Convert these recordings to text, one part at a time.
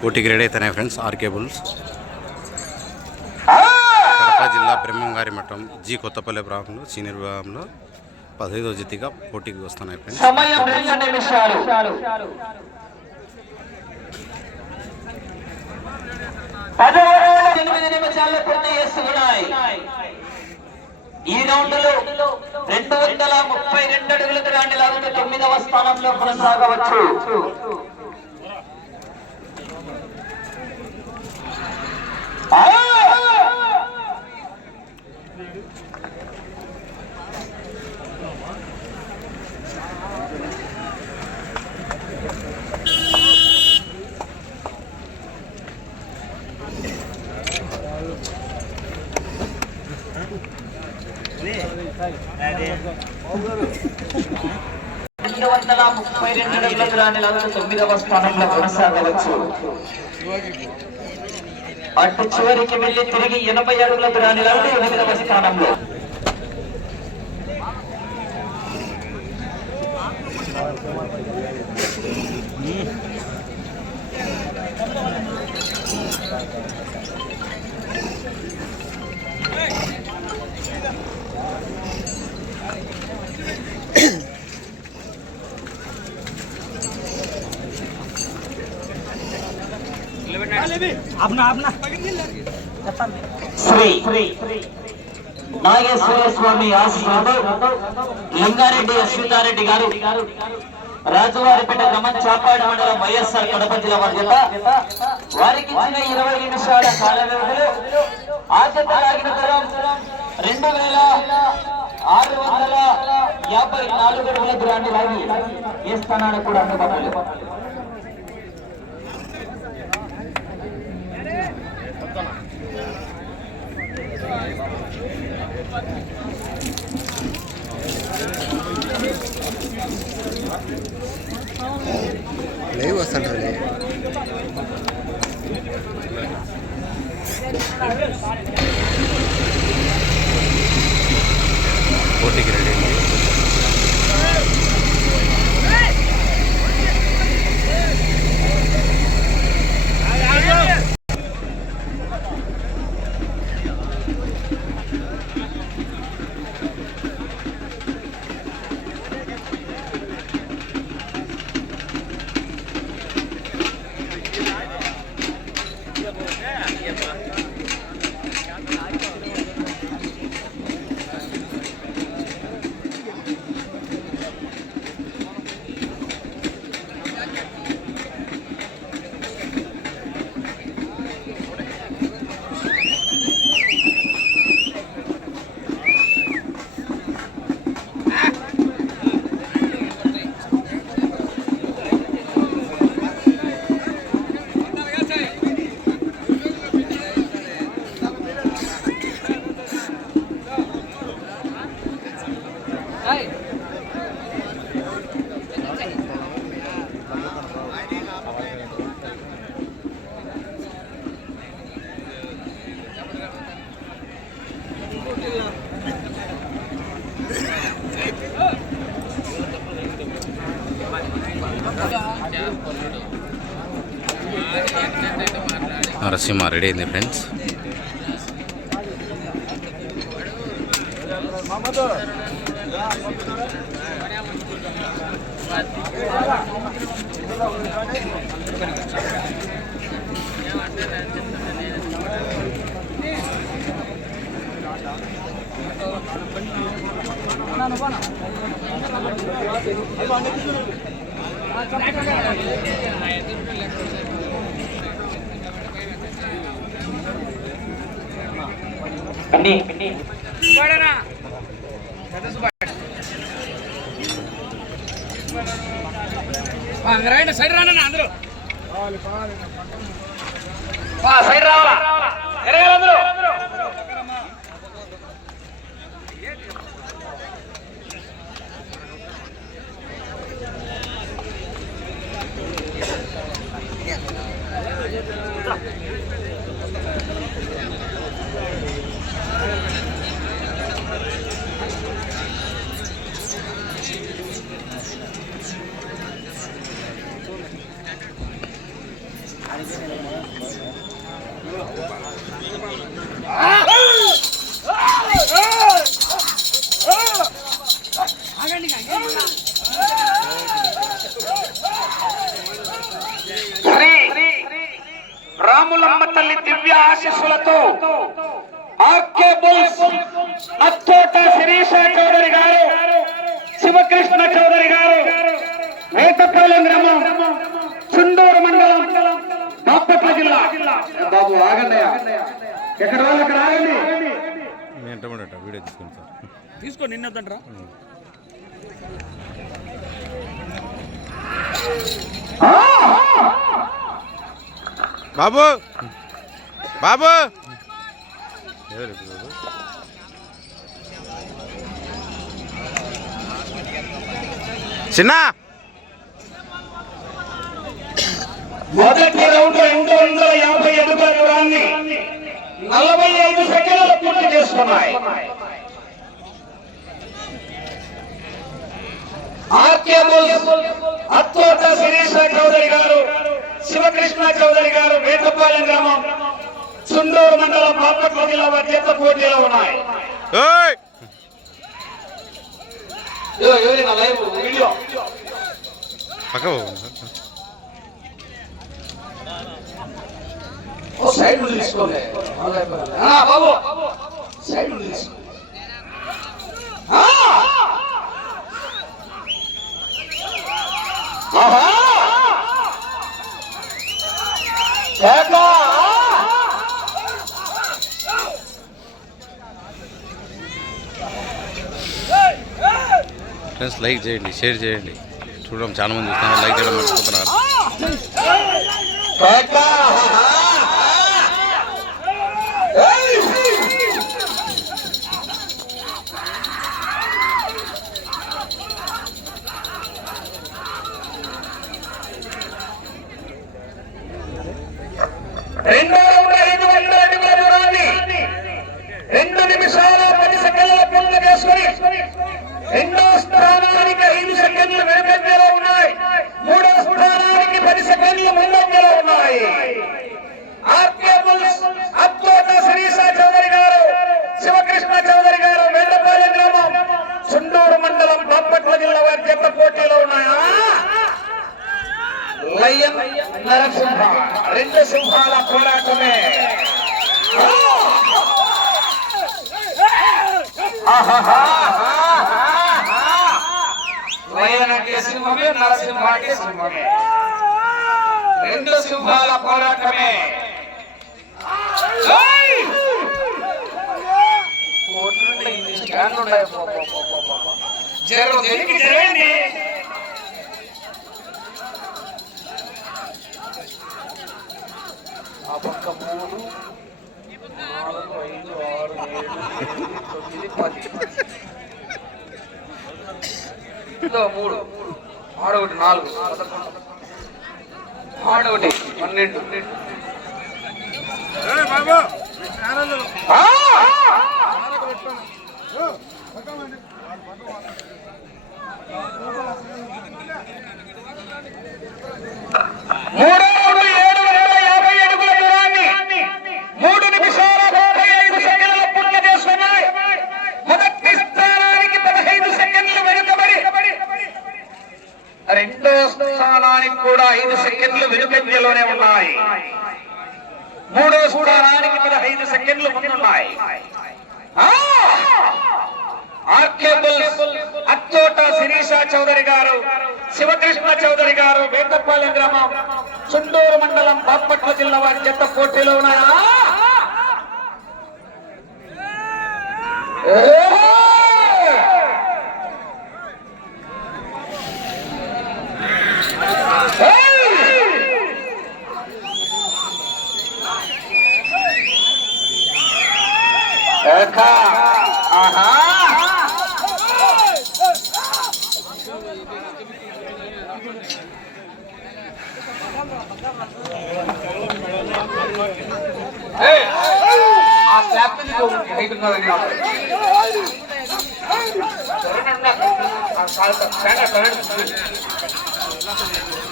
పోటీకి రెడీ అవుతున్నాయి friends RK bulls Kadapa జిల్లా బ్రహ్మంగారి మఠం జి కొత్తపల్లి ప్రాంతంలో సీనియర్ విభాగంలో పదహైదో జతిగా పోటీకి వస్తున్నాయి ఫ్రెండ్స్ ఈ రౌండ్లో రెండు వందల ముప్పై రెండు అడుగుల దూరాన్ని లాగుతూ తొమ్మిదవ స్థానంలో కొనసాగవచ్చు ఆ! రెండు వందల ముప్పై రెండు అడుగుల దూరాన్ని లాగుతూ తొమ్మిదవ స్థానంలో కొనసాగవచ్చు. అటు చివరికి వెళ్ళి తిరిగి ఎనభై అడుగుల దూరాన్ని లాగుతూ ఎనిమిదవ స్థానంలో. శ్రీ నాగేశ్వర స్వామి ఆశీస్సులతో లింగారెడ్డి అశ్వితారెడ్డి గారు రాజువారిపేట గ్రామం చాపాడు మండలం వైఎస్ఆర్ కడప జిల్లా బాధ్యత వారికి ఇచ్చిన ఇరవై నిమిషాల కాల వ్యవధిలో ఆద్యత లాగిన దూరం రెండు వేల ఆరు వందల యాభై నాలుగు అడుగుల దూరాన్ని లాగి ఏ స్థానానికి కూడా అందుబాటులో play o hasta el? Narasimha ready అయింది ఫ్రెండ్స్. సైడ్ రాండి అందరూ సైడ్ రావాలా? అందరూ శ్రీ రాములమ్మ తల్లి దివ్య ఆశీస్సులతో R K Bulls Attota Sirisha Chowdary గారు శివకృష్ణ చౌదరి గారు వేటపాలెం గ్రామం చుండూరు మండలం బాపట్ల జిల్లా. బాబు ఆగండి ఎక్కడ వాళ్ళు అక్కడ ఆగండి. తీసుకుని తీసుకో నిన్నొద్దంటరా? బాబు! బాబు! చిన్న! మొదటి రౌండ్ రెండు వందల యాభై అడుగుల దూరాన్ని నలభై ఐదు సెకండ్లు పూర్తి చేసుకున్నాయి. R K Bulls Attota Sirisha Chowdary గారు శివకృష్ణ చౌదరి గారు వేటపాలెం గ్రామం చుండూరు మండలం బాపట్ల జిల్లా మధ్యత పోటీలో ఉన్నాయి. వీడియో. పో. సైడ్ తీసుకోలే బాబు. సైడ్ తీసుకో ఫ్రెండ్స్ లైక్ చేయండి షేర్ చేయండి. చూడడం చాలా మంది చూస్తున్నారు లైక్ చేయడం మర్చిపోతున్నారు. లయన్ అంటే సింహమే నరసింహ అంటే సింహమే రెండు సింహాల పోరాటమే. ఉన్నాయి. జరగండి. ఆ పక్క మూడు నాలుగు ఐదు ఆరు ఏడు ఎనిమిది తొమ్మిది పది. ఇదో మూడు ఆడొకటి నాలుగు ఆడొకటి పన్నెండు! మూడో రౌండ్ ఏడు వందల యాభై అడుగుల దూరాన్ని మూడు నిమిషాల ముప్పై ఐదు సెకండ్ల పూర్తి చేసుకున్నాయి మొదటి స్థానానికి పదహైదు సెకండ్లు వెనుకబడి రెండో స్థానానికి కూడా ఐదు సెకండ్లు వెనుకంజలోనే ఉన్నాయి. మూడో స్థానానికి పదహైదు సెకండ్లు ముందున్నాయి. అచ్చోట శిరీష చౌదరి గారు శివకృష్ణ చౌదరి గారు వేతపాలెం గ్రామం చుండూరు మండలం బాపట్ల జిల్లా వారి చెత్త పోటీలో ఉన్నాయా?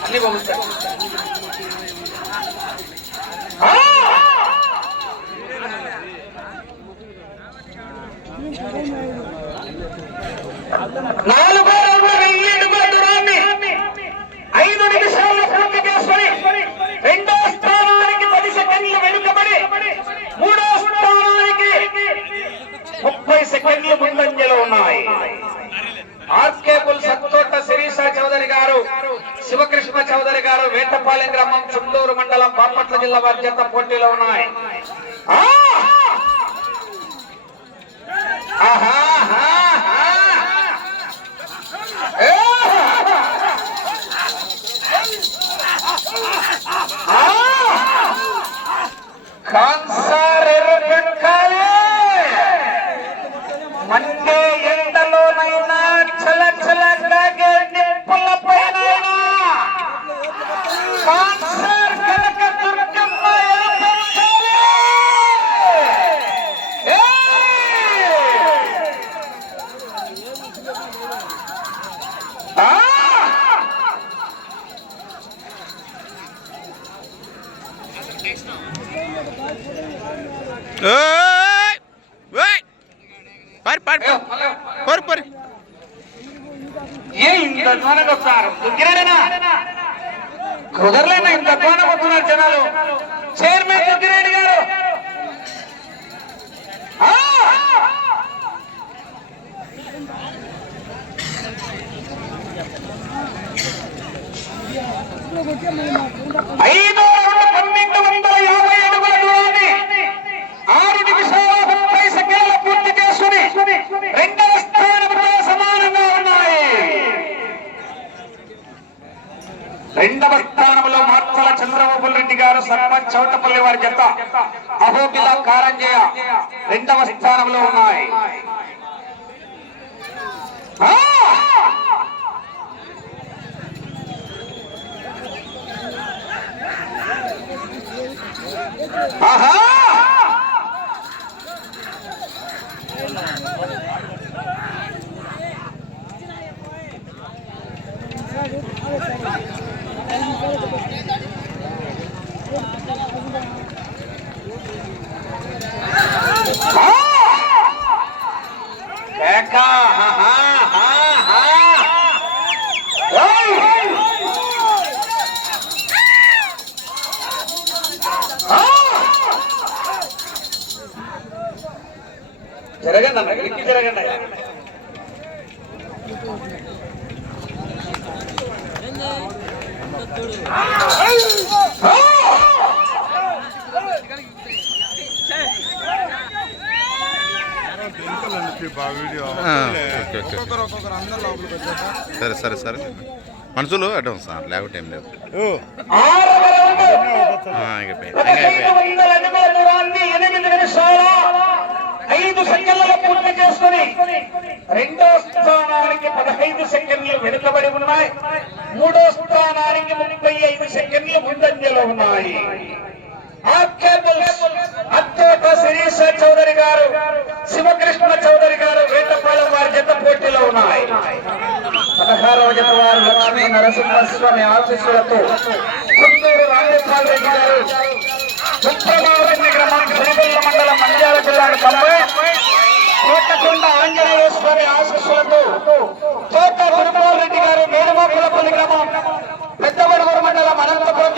అన్ని పంపిస్తారు నాలుగు వెయ్యి ఐదు నిమిషాల్లో పూర్తి చేసుకొని. ముప్పై ముందంజలో ఉన్నాయి. ఆర్కేబుల్ సత్తోట శిరీష చౌదరి గారు శివకృష్ణ చౌదరి గారు వేటపాలెం గ్రామం చుండూరు మండలం బాపట్ల జిల్లా బాధ్యత పోటీలో ఉన్నాయి. ఐదు పన్నెండు వందల యాభై అడుగుల దూరాన్ని ఆరు నిమిషాల ముప్పై సెకండ్ల పూర్తి చేసుకుని రెండవ స్థానంతో సమానంగా ఉన్నాయి రెండవ స్థానంలో మార్చల చంద్రబాబు రెడ్డి గారు సర్పంచ్ చౌటపల్లి వారి జత అహోబిల కారంజయ రెండవ స్థానంలో ఉన్నాయి జరగండి అన్న ఎక్కి జరగండి. ఆ, సరే సరే సరే. మనుషులు అడ్వాన్స్ లేకపోతే ఏం లేదు. ఐదు సెకండ్లలో పూర్తి చేసుకుని రెండో స్థానానికి పదహైదు సెకండ్లు వెనుకబడి ఉన్నాయి. మూడో స్థానానికి ముప్పై ఐదు సెకండ్లు ముందంజలో ఉన్నాయి. శివకృష్ణ చౌదరి గారు వేటపాలెం వారి జత పోటీలో ఉన్నాయి. పదహారవ జత వారు లక్ష్మీ నరసింహస్వామి ఆశీస్సులతో కుందూరు రాజగోపాల్ రెడ్డి గారు చుట్టమావరెడ్డి గ్రామం శ్రీగొల్ల మండలం మండ్యాల జిల్లాకు తొంభై కోటకొండ ఆంజనేయ స్వామి ఆశీస్సులతో తోట గురుపాల్ రెడ్డి గారు మేడమాకులపల్లి గ్రామం పెద్దవడుగురు మండలం అనంతపురం